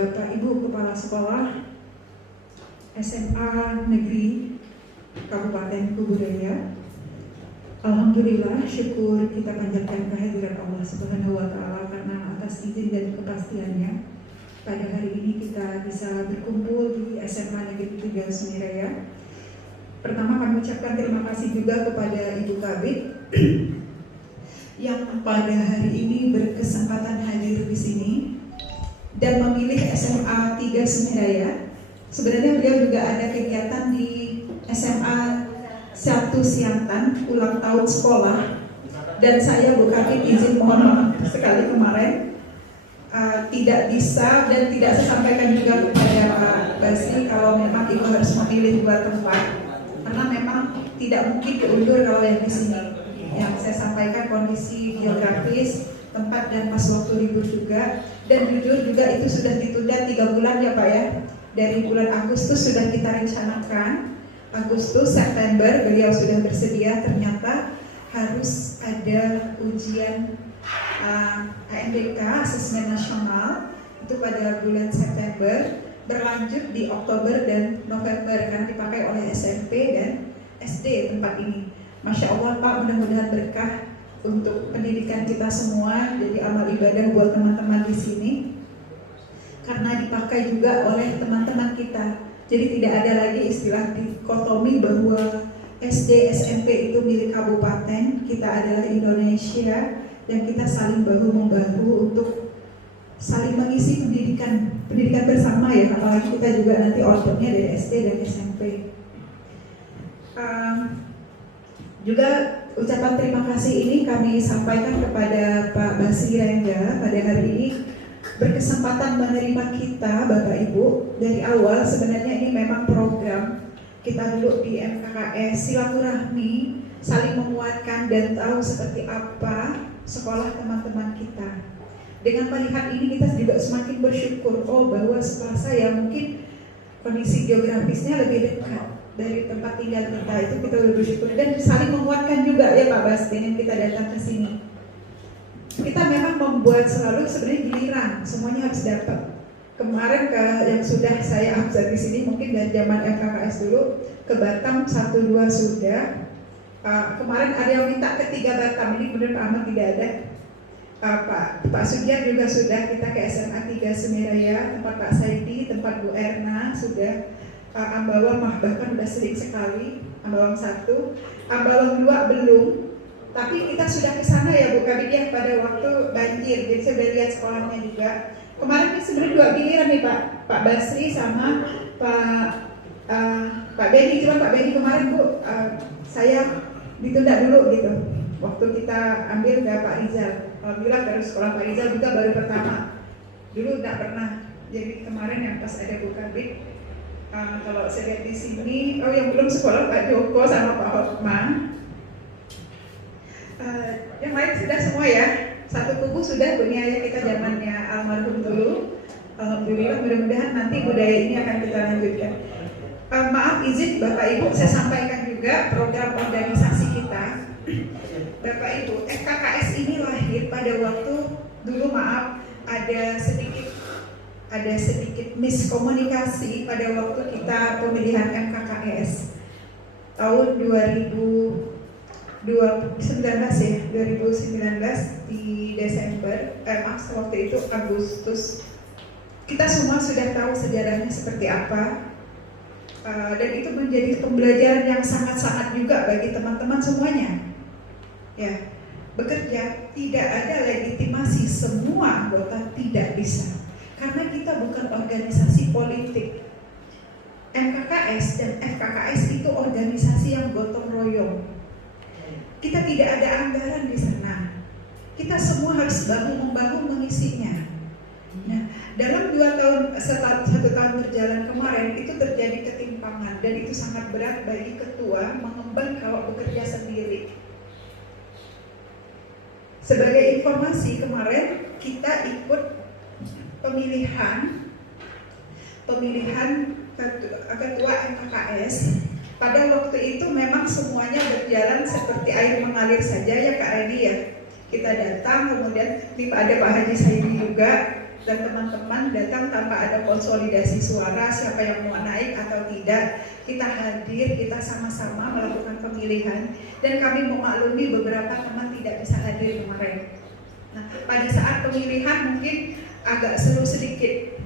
Bapak Ibu Kepala Sekolah SMA Negeri Kabupaten Kuburaya. Alhamdulillah, syukur kita panjatkan kehadirat Allah Subhanahu wa Ta'ala karena atas izin dan kepastiannya pada hari ini kita bisa berkumpul di SMA Negeri 3 Sumiraya. Pertama kami ucapkan terima kasih juga kepada Ibu Kabid yang pada hari ini berkesempatan hadir di sini dan memilih SMA 3 Sumiraya. Sebenarnya beliau juga ada kegiatan di SMA 1 Siantan ulang tahun sekolah, dan saya Bu Kabid izin mohon maaf sekali kemarin tidak bisa dan tidak saya sampaikan juga kepada Pak Basri kalau memang Ibu harus memilih dua tempat karena memang tidak mungkin diundur kalau yang di sini. Yang saya sampaikan kondisi geografis tempat dan pas waktu libur juga, dan jujur juga itu sudah ditunda 3 bulan ya Pak ya. Dari bulan Agustus sudah kita rencanakan, Agustus, September beliau sudah bersedia, ternyata harus ada ujian ANBK, Asesmen Nasional, itu pada bulan September, berlanjut di Oktober dan November karena dipakai oleh SMP dan SD tempat ini. Masya Allah Pak, mudah-mudahan berkah untuk pendidikan kita semua, jadi amal ibadah buat teman-teman di sini karena dipakai juga oleh teman-teman kita. Jadi tidak ada lagi istilah dikotomi bahwa SD, SMP itu milik kabupaten, kita adalah Indonesia dan kita saling bahu-membahu untuk saling mengisi pendidikan bersama ya, apalagi kita juga nanti ordernya dari SD dan SMP. Juga ucapan terima kasih ini kami sampaikan kepada Pak Basri Rengga pada hari ini berkesempatan menerima kita Bapak Ibu. Dari awal sebenarnya ini memang program kita duduk di MKKS silaturahmi, saling menguatkan dan tahu seperti apa sekolah teman-teman kita. Dengan melihat ini kita juga semakin bersyukur bahwa setelah saya mungkin kondisi geografisnya lebih dekat dari tempat tinggal kita, itu kita udah bersyukur dan saling menguatkan juga ya Pak Bas dengan kita datang ke sini. Kita memang membuat selalu sebenarnya giliran, semuanya harus dapat. Kemarin yang sudah saya absen di sini mungkin dari zaman FKKS dulu ke Batam 1-2 sudah. Kemarin ada yang minta ke 3 Batam, ini benar Pak Ahmad tidak ada. Pak Sugian juga sudah, kita ke SMA 3 Sumiraya, tempat Pak Saidi, tempat Bu Erna sudah. Ambawang bahkan sudah sering sekali, Ambawang 1, Ambawang 2 belum. Tapi kita sudah ke sana ya Bu Kabid ya pada waktu banjir, jadi saya sudah lihat sekolahnya juga. Kemarin ini sebenarnya 2 giliran nih Pak Basri sama Pak Beni, cuma Pak Beni kemarin Bu saya ditunda dulu gitu. Waktu kita ambil ke Pak Rizal, alhamdulillah dari sekolah Pak Rizal juga baru pertama. Dulu tidak pernah, jadi kemarin yang pas ada Bu Kabid. Kalau saya lihat di sini, yang belum sekolah Pak Joko sama Pak Hotman. Yang lain sudah semua ya, satu kubu sudah buniaya kita zamannya almarhum dulu. Alhamdulillah, mudah-mudahan nanti budaya ini akan kita lanjutkan. Maaf izin Bapak Ibu, saya sampaikan juga program organisasi kita. Bapak Ibu, FKKS ini lahir pada waktu dulu maaf ada sedikit miskomunikasi pada waktu kita pemilihan MKKS tahun 2019 di Desember, waktu itu Agustus. Kita semua sudah tahu sejarahnya seperti apa, dan itu menjadi pembelajaran yang sangat-sangat juga bagi teman-teman semuanya. Ya, bekerja tidak ada legitimasi, semua anggota tidak bisa, karena kita bukan organisasi politik. MKKS dan FKKS itu organisasi yang gotong royong. Kita tidak ada anggaran di sana. Kita semua harus bahu-membahu mengisinya. Nah, dalam 1 tahun berjalan kemarin itu terjadi ketimpangan dan itu sangat berat bagi ketua mengemban kalau bekerja sendiri. Sebagai informasi, kemarin kita ikut pemilihan ketua MKKS. Pada waktu itu memang semuanya berjalan seperti air mengalir saja ya Kak Reni ya. Kita datang, kemudian ada Pak Haji Saidi juga, dan teman-teman datang tanpa ada konsolidasi suara siapa yang mau naik atau tidak. Kita hadir, kita sama-sama melakukan pemilihan, dan kami memaklumi beberapa teman tidak bisa hadir kemarin. Nah, pada saat pemilihan mungkin agak seru sedikit.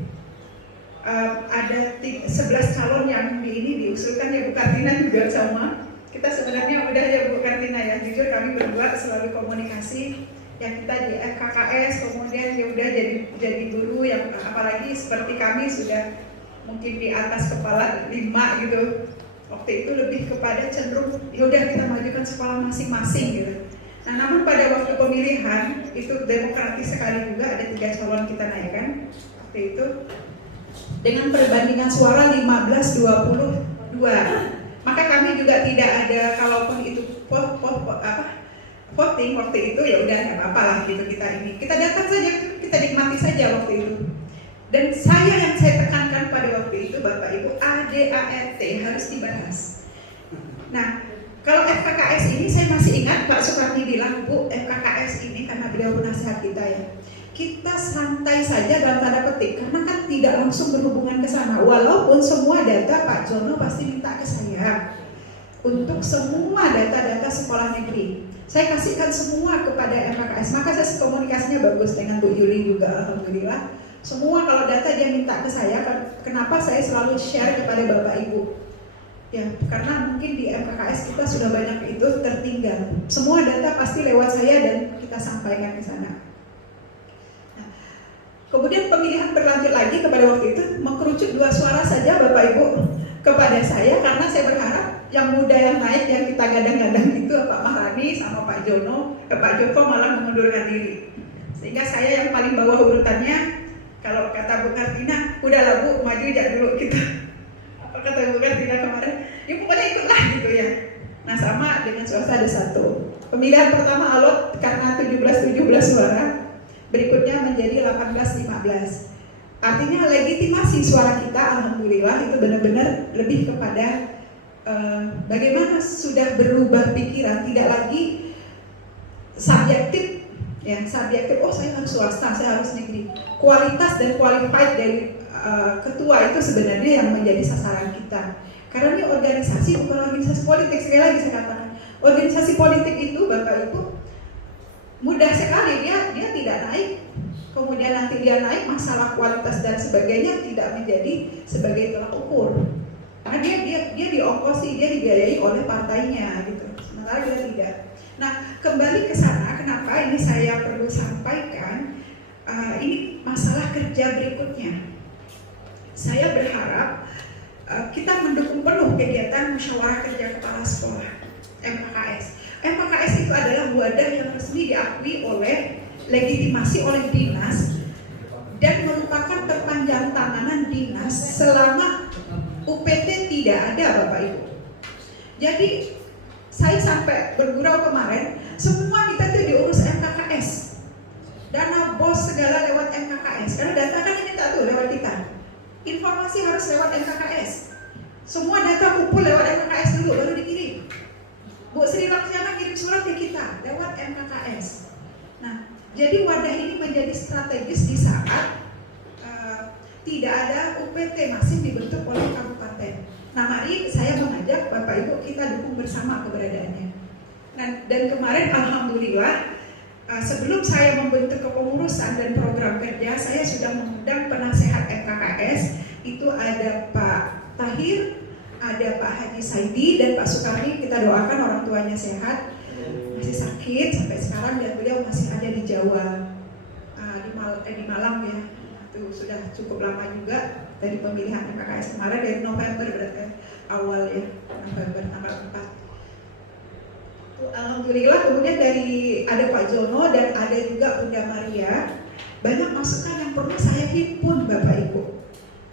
Ada 11 calon yang ini diusulkan ya, Bu Kartina juga sama. Kita sebenarnya udah ya Bu Kartina ya, jujur kami berdua selalu komunikasi. Yang kita di FKKS, kemudian ya udah jadi guru, yang apalagi seperti kami sudah mungkin di atas kepala 5 gitu. Waktu itu lebih kepada cenderung ya udah kita majukan sekolah masing-masing gitu. Nah, namun pada waktu pemilihan itu demokratis sekali juga, ada 3 calon kita naikkan waktu itu dengan perbandingan suara 15-22. Maka kami juga tidak ada, kalaupun itu voting waktu itu ya udah nggak apa-apa lah gitu, kita datang saja, kita nikmati saja waktu itu. Dan yang saya tekankan pada waktu itu Bapak Ibu, ADART harus dibahas. Nah, kalau FKKS ini saya masih ingat Pak Soekarni bilang, Bu, FKKS ini karena beliau penasihat kita ya, kita santai saja dalam tanda petik, karena kan tidak langsung berhubungan ke sana. Walaupun semua data Pak Jono pasti minta ke saya untuk semua data-data sekolah negeri. Saya kasihkan semua kepada FKKS, maka saya komunikasinya bagus dengan Bu Yuli juga, alhamdulillah. Semua kalau data dia minta ke saya, kenapa saya selalu share kepada Bapak Ibu? Ya, karena mungkin di FKKS kita sudah banyak itu tertinggal. Semua data pasti lewat saya dan kita sampaikan ke sana. Nah, kemudian pemilihan berlanjut lagi kepada waktu itu mengkerucut 2 suara saja Bapak Ibu kepada saya, karena saya berharap yang muda yang naik yang kita gadang-gadang itu Pak Maharani sama Pak Jono, Pak Joko malah mengundurkan diri. Sehingga saya yang paling bawah urutannya, kalau kata Bu Kartina, udahlah Bu, maju aja dulu kita. Kata Bu Kartina kemarin, ya pokoknya ikutlah gitu ya. Nah, sama dengan swasta ada 1. Pemilihan pertama alot karena 17 suara, berikutnya menjadi 18-15. Artinya legitimasi suara kita, alhamdulillah itu benar-benar lebih kepada bagaimana sudah berubah pikiran, tidak lagi subjektif ya, subjektif, oh saya harus swasta, saya harus negeri. Kualitas dan qualified dari ketua itu sebenarnya yang menjadi sasaran kita. Karena ini organisasi bukan organisasi politik. Sekali lagi saya katakan, organisasi politik itu Bapak Ibu mudah sekali, dia tidak naik, kemudian nanti dia naik, masalah kualitas dan sebagainya tidak menjadi sebagai tolak ukur. Karena dia diongkosi, dia dibiayai oleh partainya gitu. Sementara dia tidak. Nah, kembali ke sana, kenapa ini saya perlu sampaikan, ini masalah kerja berikutnya. Saya berharap kita mendukung penuh kegiatan musyawarah kerja kepala sekolah MKKS. MKKS itu adalah wadah yang resmi diakui oleh, legitimasi oleh dinas, dan merupakan perpanjangan tanganan dinas selama UPT tidak ada Bapak Ibu. Jadi saya sampai bergurau kemarin, semua kita tuh diurus MKKS, dana bos segala lewat MKKS, karena data kan ini tak tuh lewat kita. Informasi harus lewat MKKS. Semua data kumpul lewat MKKS dulu, baru dikirim. Bu Sri Laksana kirim surat ke kita lewat MKKS. Nah, jadi wadah ini menjadi strategis di saat tidak ada UPT masih dibentuk oleh kabupaten. Nah, mari saya mengajak Bapak Ibu kita dukung bersama keberadaannya. Nah, dan kemarin alhamdulillah sebelum saya membentuk kepengurusan dan program kerja, saya sudah mengundang penasehat MKKS. Itu ada Pak Tahir, ada Pak Haji Saidi, dan Pak Soekarni. Kita doakan orang tuanya sehat, masih sakit sampai sekarang, dan beliau masih ada di Jawa, di Malang ya. Itu sudah cukup lama juga dari pemilihan MKKS kemarin, dari November berarti awal ya, November tanggal 4. Alhamdulillah, kemudian dari ada Pak Jono dan ada juga Bunda Maria, banyak masukan yang perlu saya himpun Bapak Ibu.